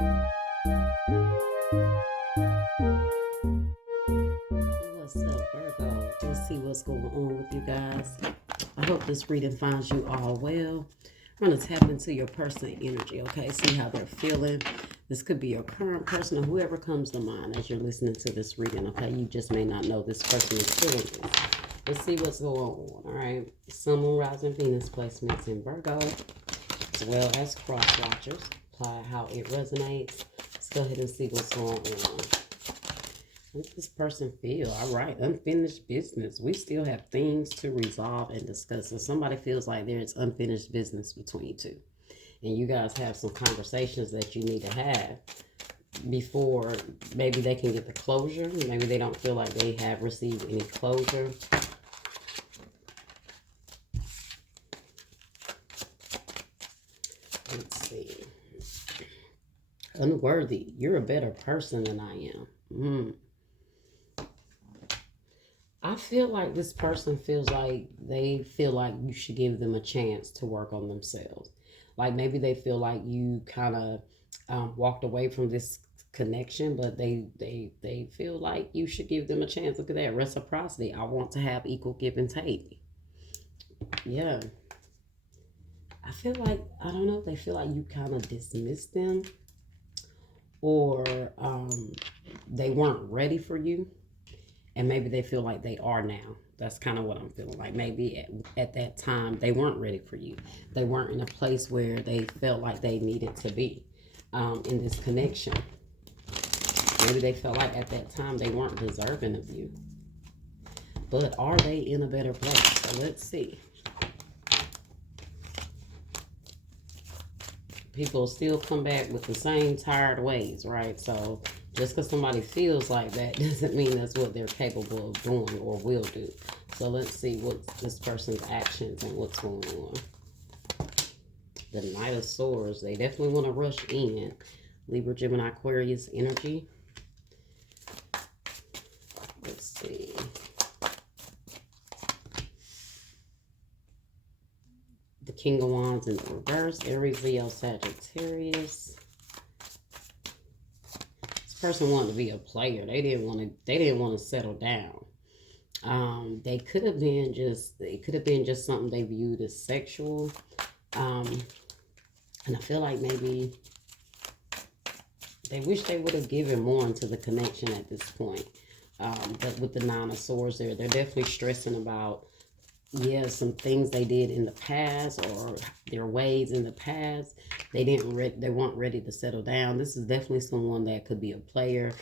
What's up, Virgo? Let's see what's going on with you guys. I hope this reading finds you all well. I'm going to tap into your personal energy, okay? See how they're feeling. This could be your current person or whoever comes to mind as you're listening to this reading, okay? You just may not know this person is feeling this. Let's see what's going on, all right? Sun, Moon, Rising, Venus placements in Virgo, as well as cross watchers. Apply how it resonates. Let's go ahead and see what's going on. How does this person feel? All right, unfinished business. We still have things to resolve and discuss. So somebody feels like there's unfinished business between you two. And you guys have some conversations that you need to have before maybe they can get the closure. Maybe they don't feel like they have received any closure. Let's see. Unworthy. You're a better person than I am. I feel like this person feels like they feel like you should give them a chance to work on themselves. Like maybe they feel like you kind of walked away from this connection, but they feel like you should give them a chance. Look at that reciprocity. I want to have equal give and take. Yeah. I feel like, I don't know, they feel like you kind of dismissed them, or they weren't ready for you. And maybe they feel like they are now. That's kind of what I'm feeling like. Maybe at that time, they weren't ready for you. They weren't in a place where they felt like they needed to be in this connection. Maybe they felt like at that time they weren't deserving of you. But are they in a better place? So let's see. People still come back with the same tired ways, right? So just because somebody feels like that doesn't mean that's what they're capable of doing or will do. So let's see what this person's actions and what's going on. The Knight of Swords. They definitely want to rush in. Libra, Gemini, Aquarius energy. Let's see. The King of Wands in the reverse. Aries, Leo, Sagittarius. Person wanted to be a player. They didn't want to settle down. They could have been just something they viewed as sexual. And I feel like maybe they wish they would have given more into the connection at this point. But with the Nine of Swords there, they're definitely stressing about, some things they did in the past or their ways in the past. They weren't ready to settle down. This is definitely someone that could be a player.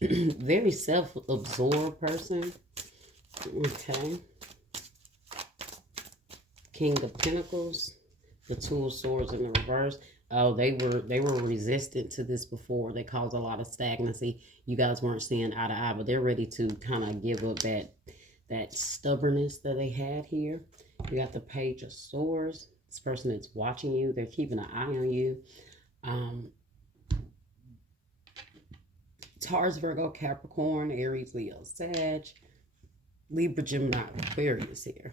Very self-absorbed person. Okay. King of Pentacles. The Two of Swords in the reverse. Oh, they were resistant to this before. They caused a lot of stagnancy. You guys weren't seeing eye to eye, but they're ready to kind of give up that stubbornness that they had here. You got the Page of Swords. This person is watching you. They're keeping an eye on you. Taurus, Virgo, Capricorn, Aries, Leo, Sag, Libra, Gemini, Aquarius here.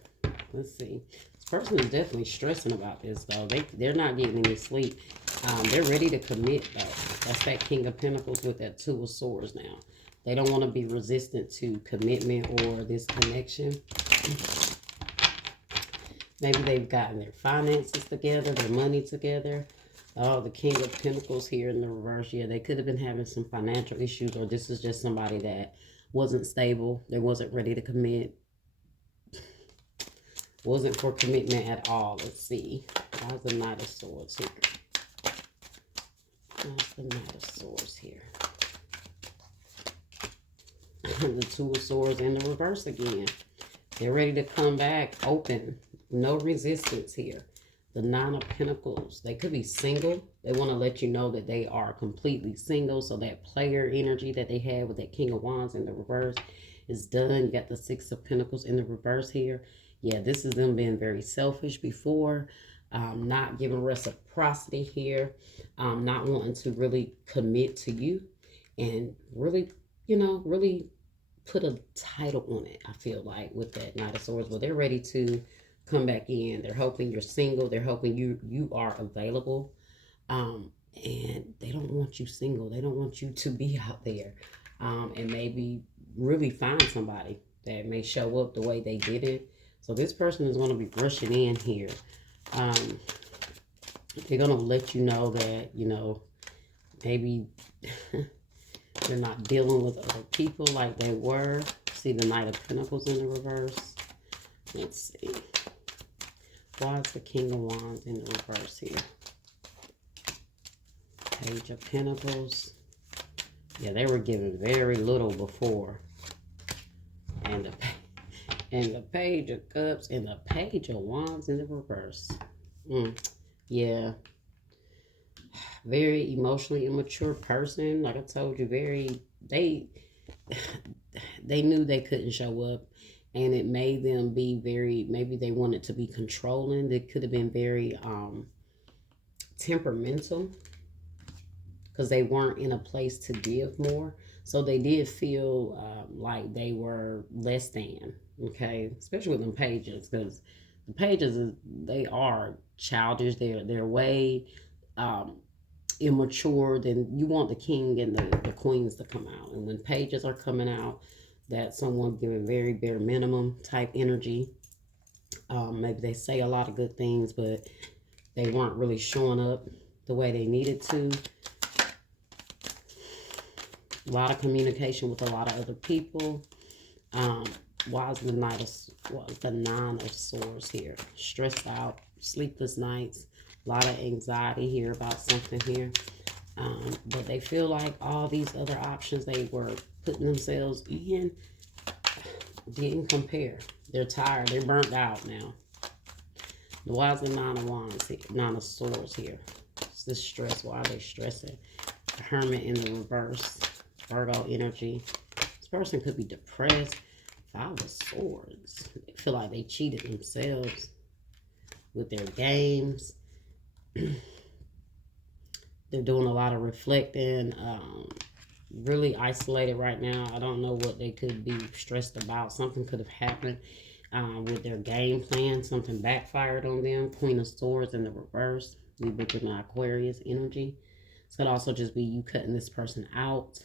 Let's see. This person is definitely stressing about this, though. They're not getting any sleep. They're ready to commit, though. That's that King of Pentacles with that Two of Swords now. They don't want to be resistant to commitment or this connection. Maybe they've gotten their finances together, their money together. Oh, the King of Pentacles here in the reverse. Yeah, they could have been having some financial issues, or this is just somebody that wasn't stable. They wasn't ready to commit. Wasn't for commitment at all. Let's see. How's the Knight of Swords here? How's the Knight of Swords here? The Two of Swords in the reverse again. They're ready to come back open. No resistance here. The Nine of Pentacles. They could be single. They want to let you know that they are completely single. So that player energy that they had with that King of Wands in the reverse is done. You got the Six of Pentacles in the reverse here. Yeah, this is them being very selfish before. Not giving reciprocity here. Not wanting to really commit to you. And really, really put a title on it, I feel like, with that Knight of Swords. Well, they're ready to come back in. They're hoping you're single. They're hoping you are available. and they don't want you single. They don't want you to be out there, and maybe really find somebody that may show up the way they did it. So this person is going to be rushing in here. Um, they're going to let you know that, maybe they're not dealing with other people like they were. See the Knight of Pentacles in the reverse. Let's see. Why is the King of Wands in the reverse here? Page of Pentacles. Yeah, they were given very little before. And the Page of Cups and the Page of Wands in the reverse. Yeah. Very emotionally immature person. Like I told you, they knew they couldn't show up, and it made them be very, maybe they wanted to be controlling. They could have been very temperamental, because they weren't in a place to give more. So they did feel like they were less than, okay? Especially with them pages, because the pages, they are childish. They're way immature. Then you want the king and the queens to come out. And when pages are coming out, that's someone giving very bare minimum type energy. Maybe they say a lot of good things, but they weren't really showing up the way they needed to. A lot of communication with a lot of other people. Why is the Nine of Swords here? Stressed out, sleepless nights, a lot of anxiety here about something here. But they feel like all these other options they were putting themselves in didn't compare. They're tired. They're burnt out now. Why is the Nine of Wands here? Nine of Swords here. It's this stress. Why are they stressing? The Hermit in the reverse. Virgo energy. This person could be depressed. Five of Swords. They feel like they cheated themselves with their games. They're doing a lot of reflecting. Really isolated right now. I don't know what they could be stressed about. Something could have happened with their game plan. Something backfired on them. Queen of Swords in the reverse. Libra, Gemini, Aquarius energy. This could also just be you cutting this person out.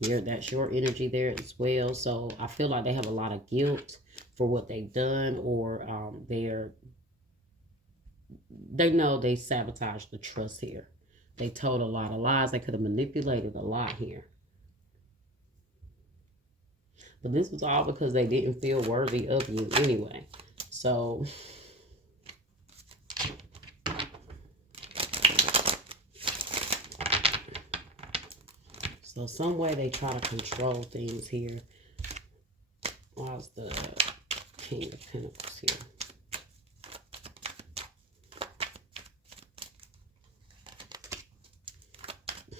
Here, that's your energy there as well. So I feel like they have a lot of guilt for what they've done, or they know they sabotaged the trust here. They told a lot of lies. They could have manipulated a lot here. But this was all because they didn't feel worthy of you anyway. So some way they try to control things here. Why's the King of Pentacles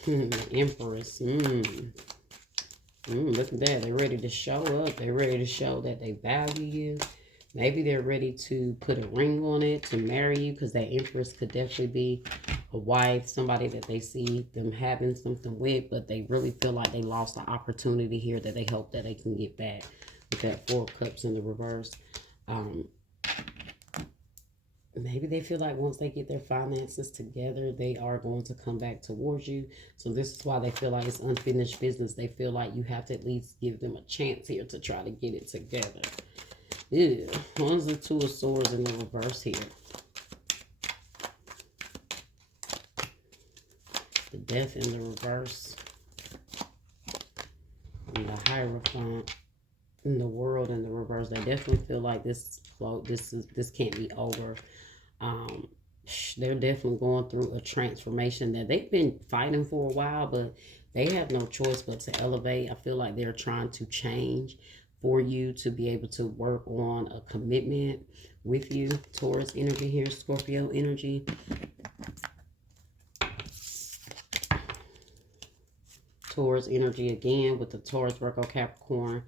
here? Empress. Look at that. They're ready to show up. They're ready to show that they value you. Maybe they're ready to put a ring on it to marry you, because that Empress could definitely be a wife, somebody that they see them having something with, but they really feel like they lost the opportunity here that they hope that they can get back with that Four of Cups in the reverse. Maybe they feel like once they get their finances together, they are going to come back towards you. So this is why they feel like it's unfinished business. They feel like you have to at least give them a chance here to try to get it together. Ew. One's the Two of Swords in the reverse here. The Death in the reverse. And the Hierophant in the World in the reverse. They definitely feel like this can't be over. They're definitely going through a transformation that they've been fighting for a while, but they have no choice but to elevate. I feel like they're trying to change for you to be able to work on a commitment with you. Taurus energy here, Scorpio energy. Taurus energy again with the Taurus, Virgo, Capricorn,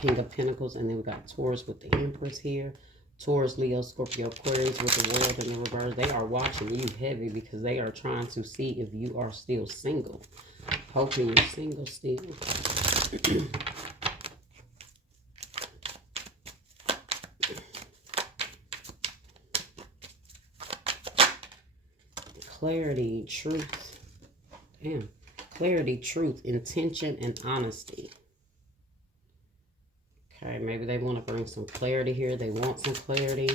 King of Pentacles, and then we got Taurus with the Empress here. Taurus, Leo, Scorpio, Aquarius with the World in the reverse. They are watching you heavy because they are trying to see if you are still single. Hoping you're single still. clarity, truth. Damn. Clarity, truth, intention, and honesty. Okay, maybe they want to bring some clarity here. They want some clarity.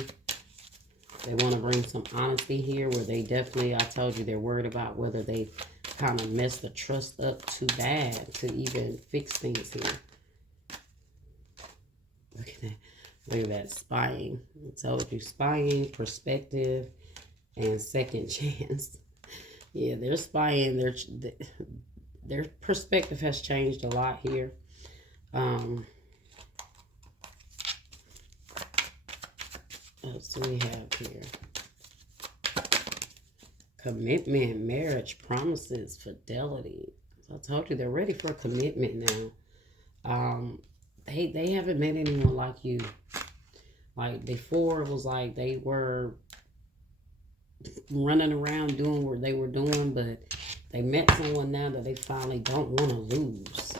They want to bring some honesty here where they definitely, I told you, they're worried about whether they kind of messed the trust up too bad to even fix things here. Look at that. Look at that. Spying. I told you, spying, perspective, and second chance. Yeah, they're spying. Their perspective has changed a lot here. What else do we have here? Commitment, marriage, promises, fidelity. So I told you they're ready for a commitment now. They haven't met anyone like you. Like before, it was like they were running around doing what they were doing, but they met someone now that they finally don't want to lose.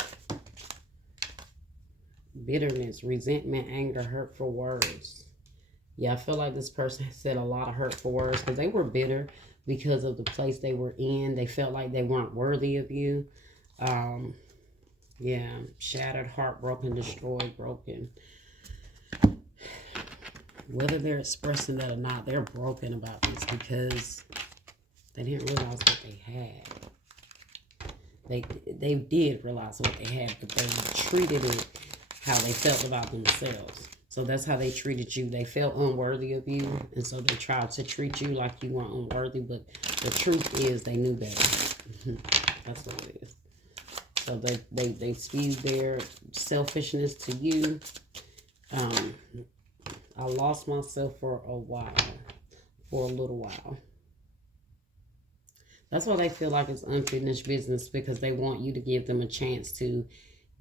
Bitterness, resentment, anger, hurtful words. Yeah, I feel like this person said a lot of hurtful words because they were bitter because of the place they were in. They felt like they weren't worthy of you. Yeah, shattered, heartbroken, destroyed, broken. Whether they're expressing that or not, they're broken about this because they didn't realize what they had. They did realize what they had, but they treated it how they felt about themselves. So that's how they treated you. They felt unworthy of you, and so they tried to treat you like you were unworthy, but the truth is they knew better. That's what it is. So they spewed their selfishness to you. I lost myself for a little while. That's why they feel like it's unfinished business, because they want you to give them a chance to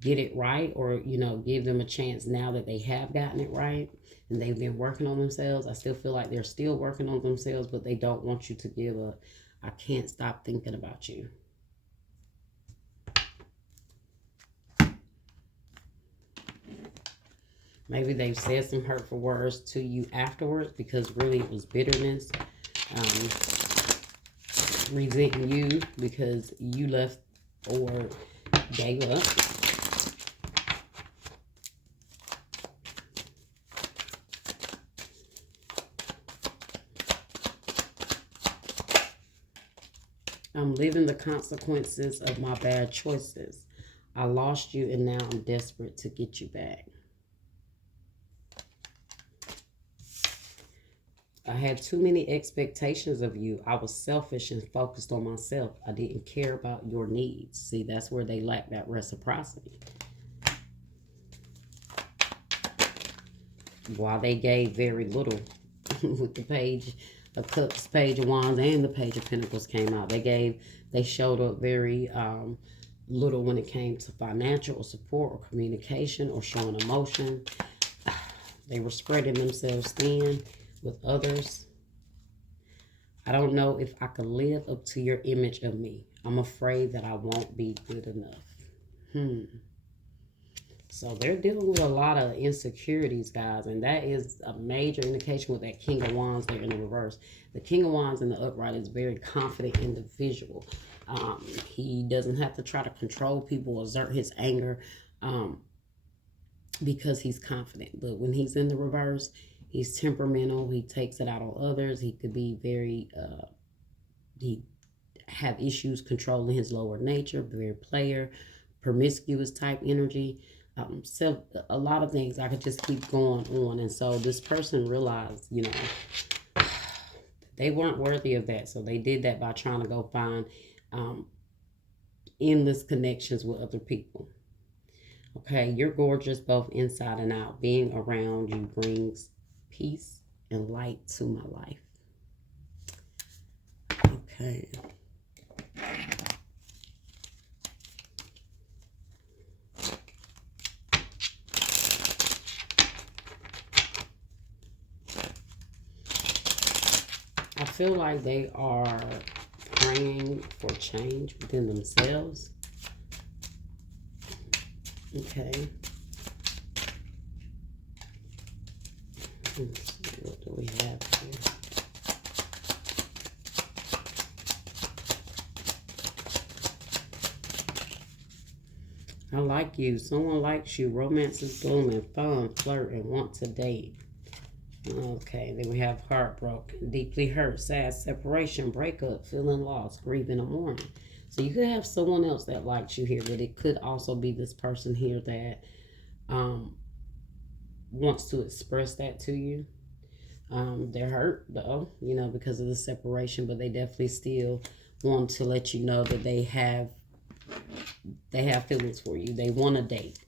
get it right, or, give them a chance now that they have gotten it right and they've been working on themselves. I still feel like they're still working on themselves, but they don't want you to give a, I can't stop thinking about you. Maybe they've said some hurtful words to you afterwards because really it was bitterness. Resenting you because you left or gave up. I'm living the consequences of my bad choices. I lost you and now I'm desperate to get you back. I had too many expectations of you. I was selfish and focused on myself. I didn't care about your needs. See, that's where they lack that reciprocity. While they gave very little with the Page of Cups, Page of Wands, and the Page of Pentacles came out. They showed up very little when it came to financial or support or communication or showing emotion. They were spreading themselves thin with others. I don't know if I can live up to your image of me. I'm afraid that I won't be good enough. So they're dealing with a lot of insecurities, guys, and that is a major indication with that King of Wands there in the reverse. The King of Wands in the upright is a very confident individual. He doesn't have to try to control people or exert his anger because he's confident. But when he's in the reverse, he's temperamental. He takes it out on others. He could be very, he have issues controlling his lower nature, very player, promiscuous type energy. So a lot of things. I could just keep going on. And so this person realized, they weren't worthy of that. So they did that by trying to go find endless connections with other people. Okay, you're gorgeous both inside and out. Being around you brings peace and light to my life. Okay. I feel like they are praying for change within themselves. Okay. Let's see, what do we have here? I like you. Someone likes you. Romance is blooming. Fun, flirt, and want to date. Okay, then we have heartbroken, deeply hurt, sad, separation, breakup, feeling lost, grieving, or mourning. So you could have someone else that likes you here, but it could also be this person here that um, wants to express that to you. They're hurt though, because of the separation, but they definitely still want to let you know that they have feelings for you. They want to date.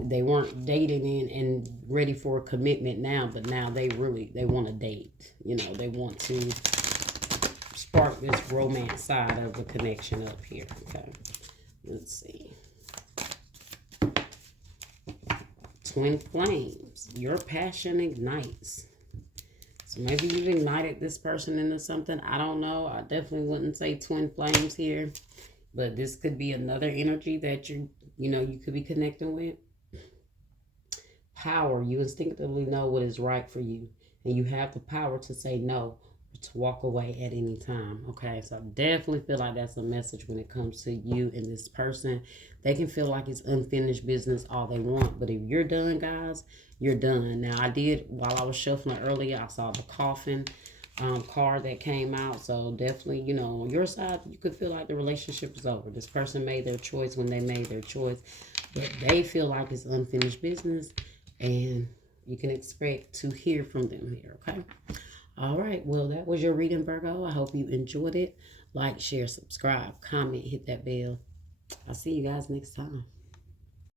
They weren't dating and ready for a commitment now, but now they want to date. They want to spark this romance side of the connection up here. Okay, let's see. Twin flames. Your passion ignites. So maybe you've ignited this person into something. I don't know. I definitely wouldn't say twin flames here, but this could be another energy that you could be connecting with. Power. You instinctively know what is right for you, and you have the power to say no, or to walk away at any time. Okay, so I definitely feel like that's a message when it comes to you and this person. They can feel like it's unfinished business all they want, but if you're done, guys, you're done. Now, while I was shuffling earlier, I saw the coffin card that came out. So definitely, on your side, you could feel like the relationship is over. This person made their choice when they made their choice, but they feel like it's unfinished business, and you can expect to hear from them here. Okay. All right. Well, that was your reading, Virgo. I hope you enjoyed it. Like, share, subscribe, comment, hit that bell. I'll see you guys next time.